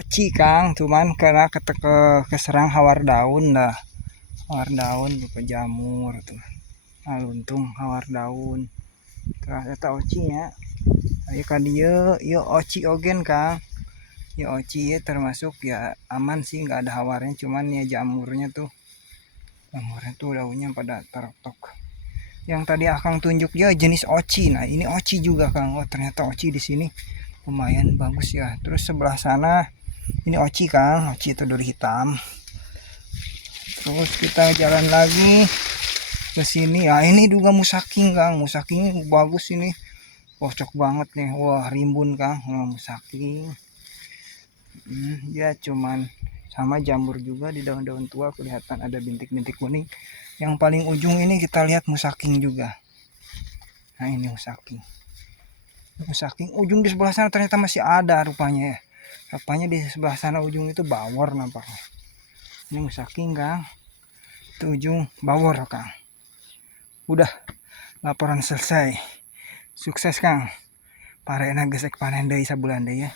oci Kang, cuman karena keserang hawar daun dah. Hawar daun berupa jamur tuh. Nah, luntung hawar daun. Terus eta ocinya. Ayo ka dieu, ieu oci ogen Kang. Ya oci ya termasuk ya aman sih, nggak ada hawarnya, cuman ya jamurnya tuh daunnya pada tertok. Yang tadi Akang tunjuk ya jenis oci. Nah ini oci juga Kang. Oh ternyata oci di sini lumayan bagus ya. Terus sebelah sana ini oci Kang, oci telur hitam. Terus kita jalan lagi ke sini. Ah ini juga musaking Kang, musaking bagus ini. Cocok banget nih. Wah rimbun Kang, musaking. Ya cuman sama jamur juga di daun-daun tua kelihatan ada bintik-bintik kuning. Yang paling ujung ini kita lihat musaking juga. Nah ini musaking. Musaking ujung di sebelah sana ternyata masih ada rupanya ya. Rupanya di sebelah sana ujung itu bawor nampaknya. Ini musaking Kang. Itu ujung bawor Kang. Udah laporan selesai. Sukses Kang. Parena gesek panen deui sabulan deui ya.